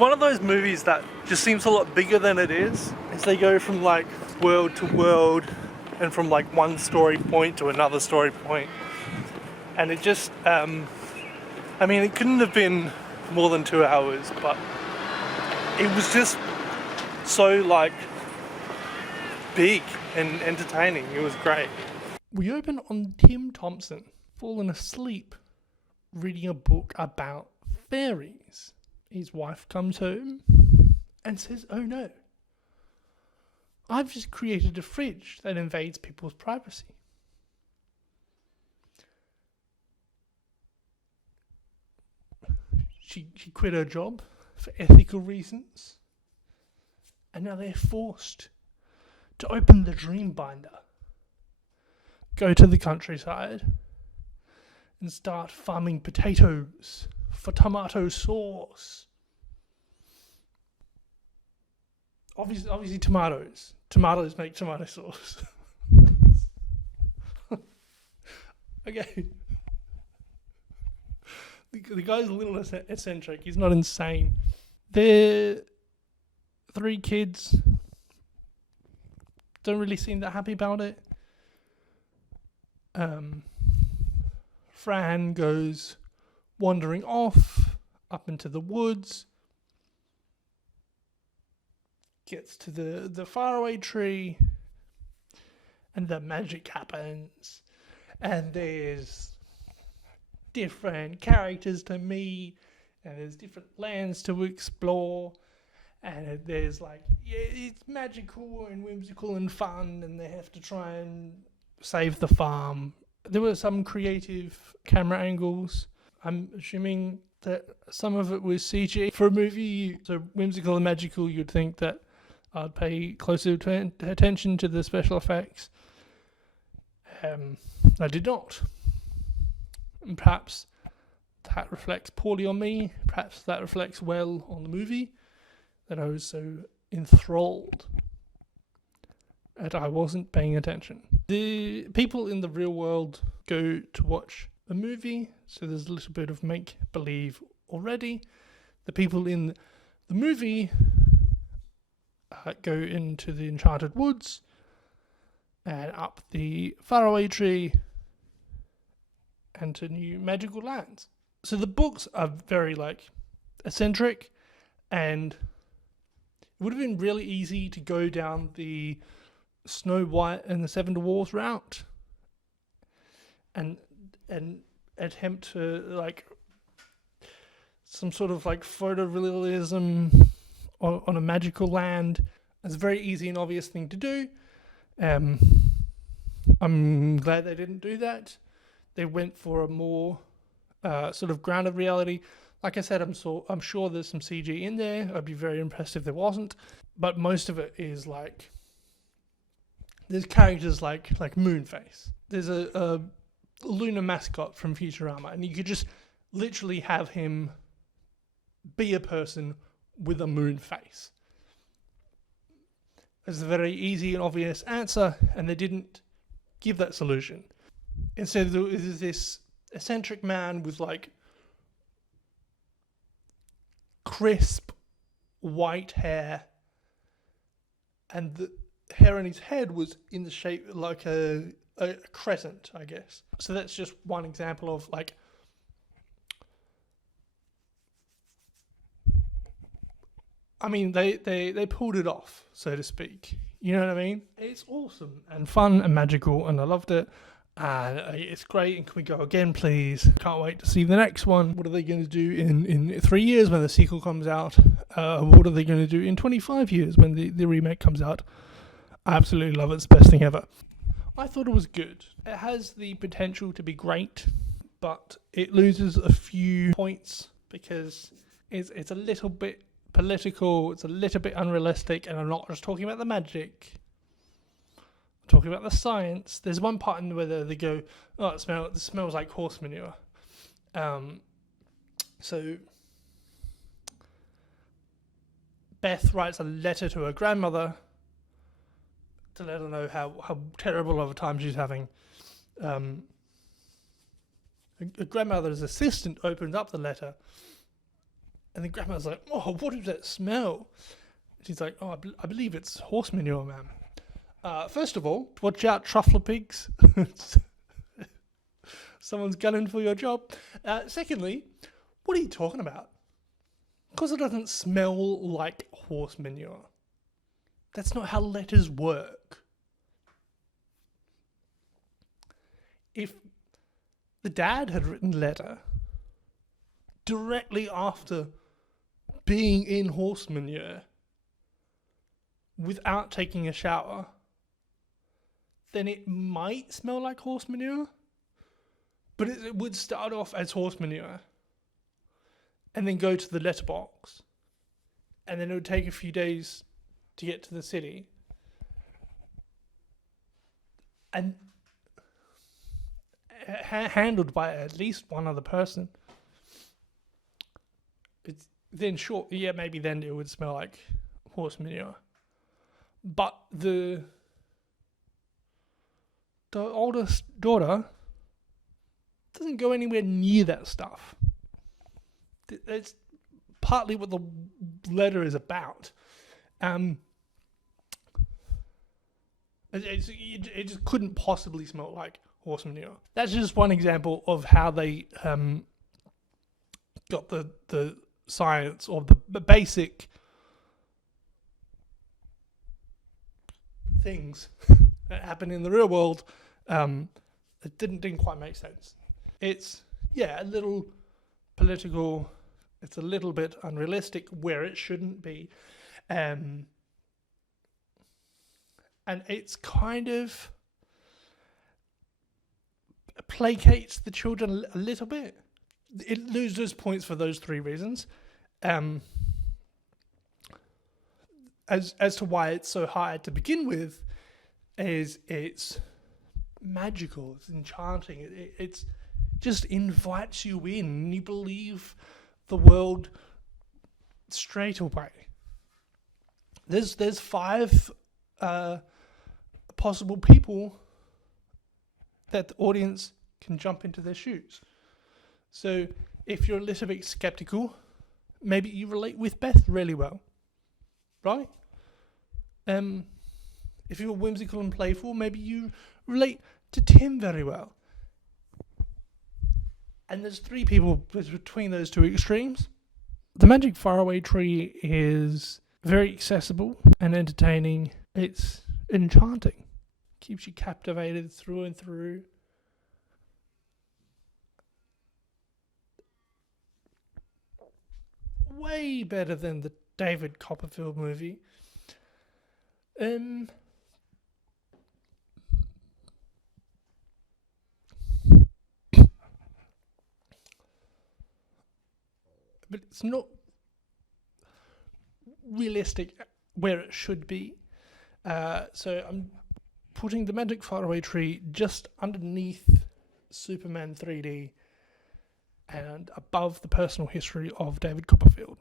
one of those movies that just seems a lot bigger than it is, as they go from like world to world and from like one story point to another story point. And it just, it couldn't have been more than 2 hours, but it was just so like big and entertaining. It was great. We open on Tim Thompson falling asleep reading a book about fairies. His wife comes home and says, "Oh no, I've just created a fridge that invades people's privacy." She quit her job for ethical reasons, and now they're forced to open the dream binder, go to the countryside, and start farming potatoes for tomato sauce. Obviously tomatoes. Tomatoes make tomato sauce. Okay. The guy's a little eccentric. He's not insane. They're 3 kids. Don't really seem that happy about it. Fran goes wandering off up into the woods. Gets to the faraway tree. And the magic happens. And there's different characters to meet, and there's different lands to explore, and there's like, it's magical and whimsical and fun, and they have to try and save the farm. There were some creative camera angles. I'm assuming that some of it was CG. For a movie so whimsical and magical, you'd think that I'd pay closer attention to the special effects. I did not. And perhaps that reflects poorly on me. Perhaps that reflects well on the movie, that I was so enthralled that I wasn't paying attention. The people in the real world go to watch a movie, so there's a little bit of make-believe already. The people in the movie go into the enchanted woods and up the faraway tree and to new magical lands. So the books are very like eccentric, and it would have been really easy to go down the Snow White and the Seven Dwarfs route and attempt to like some sort of like photorealism on a magical land. It's a very easy and obvious thing to do. I'm glad they didn't do that. They went for a more sort of grounded reality. Like I said, I'm sure there's some CG in there. I'd be very impressed if there wasn't. But most of it is like, there's characters like Moonface. There's a lunar mascot from Futurama, and you could just literally have him be a person with a moon face. It's a very easy and obvious answer, and they didn't give that solution. Instead, there's this eccentric man with like crisp white hair, and the hair on his head was in the shape like a crescent, I guess. So that's just one example of like they pulled it off, so to speak. You know what I mean? It's awesome and fun and magical, and I loved it. And it's great, and can we go again, please? Can't wait to see the next one. What are they going to do in 3 years when the sequel comes out? What are they going to do in 25 years when the remake comes out? I absolutely love it. It's the best thing ever. I thought it was good. It has the potential to be great, but it loses a few points because it's a little bit political, it's a little bit unrealistic, and I'm not just talking about the magic. I'm talking about the science. There's one part in where they go, "Oh, it smells like horse manure." So Beth writes a letter to her grandmother to let her know how terrible of a time she's having. Her grandmother's assistant opens up the letter And then Grandma's like, oh, what is that smell? She's like, oh, I believe it's horse manure, ma'am. First of all, watch out, truffler pigs. Someone's gunning for your job. Secondly, what are you talking about? Because it doesn't smell like horse manure. That's not how letters work. If the dad had written a letter directly after being in horse manure without taking a shower, then it might smell like horse manure, but it would start off as horse manure and then go to the letterbox, and then it would take a few days to get to the city. And handled by at least one other person. It's then sure, yeah, maybe then it would smell like horse manure. But the oldest daughter doesn't go anywhere near that stuff. It's partly what the letter is about. It just couldn't possibly smell like horse manure. That's just one example of how they got the science or the basic things that happen in the real world that didn't quite make sense. It's, a little political. It's a little bit unrealistic where it shouldn't be. And it's kind of placates the children a little bit. It loses points for those three reasons. As to why it's so hard to begin with, is it's magical, it's enchanting, it's just invites you in, and you believe the world straight away. There's 5 possible people that the audience can jump into their shoes. So if you're a little bit skeptical, maybe you relate with Beth really well, right? If you're whimsical and playful, maybe you relate to Tim very well. And there's 3 people between those 2 extremes. The Magic Faraway Tree is very accessible and entertaining. It's enchanting. Keeps you captivated through and through. Way better than the David Copperfield movie. But it's not realistic where it should be. So I'm putting the Magic Faraway Tree just underneath Superman 3D and above the personal history of David Copperfield.